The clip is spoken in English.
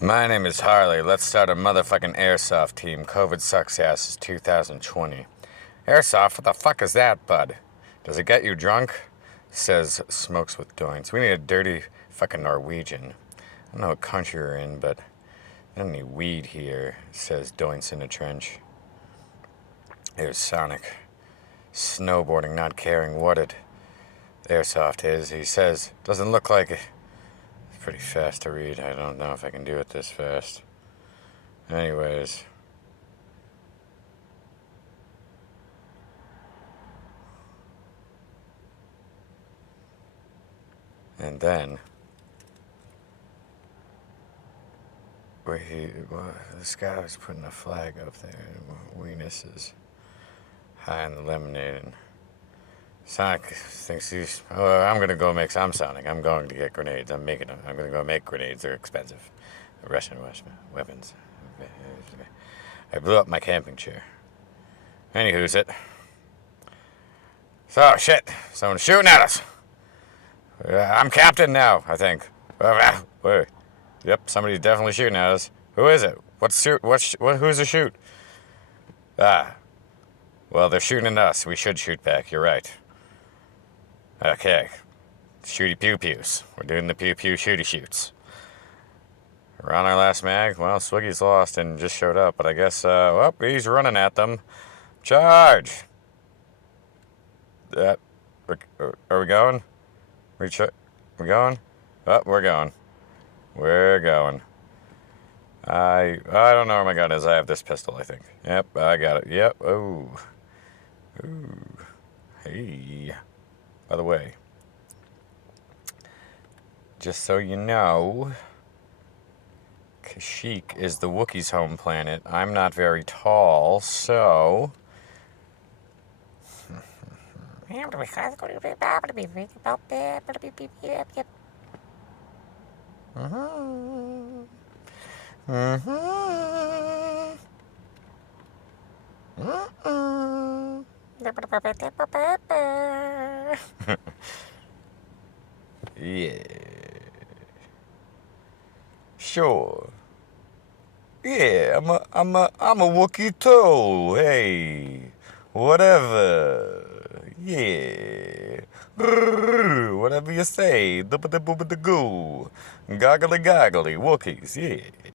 My name is Harley. Let's start a motherfucking airsoft team. COVID sucks ass is 2020. Airsoft? What the fuck is that, bud? Does it get you drunk? Says Smokes with Doinks. We need a dirty fucking Norwegian. I don't know what country you're in, but I don't need weed here, says Doinks in the trench. Here's Sonic. Snowboarding, not caring what it airsoft is. He says, doesn't look like it. It's pretty fast to read. I don't know if I can do it this fast. Anyways. And then this guy was putting a flag up there. Weenus is high in the lemonade, and Sonic thinks he's. Oh, I'm gonna go make. I'm Sonic. I'm going to get grenades. I'm making them. I'm gonna go make grenades. They're expensive. Russian weapons. I blew up my camping chair. Anywho's it. So shit. Someone's shooting at us. I'm captain now, I think. Wait. Yep, somebody's definitely shooting at us. Who is it? Who's the shoot? Well, they're shooting at us. We should shoot back. You're right. Okay. Shooty pew pews. We're doing the pew pew shooty shoots. We're on our last mag. Well, Swiggy's lost and just showed up, but I guess, he's running at them. Charge! Are we going? We going? Oh, we're going. We're going. I don't know where my gun is. I have this pistol, I think. Yep, I got it. Yep. Oh. Ooh. Hey. By the way, just so you know, Kashyyyk is the Wookiees' home planet. I'm not very tall, so... Yeah. Sure. Yeah, I'm a Wookiee too. Hey, whatever. Yeah. Whatever you say. Dubba-da-booba-da-goo. Goggly goggly. Wookiees. Yeah.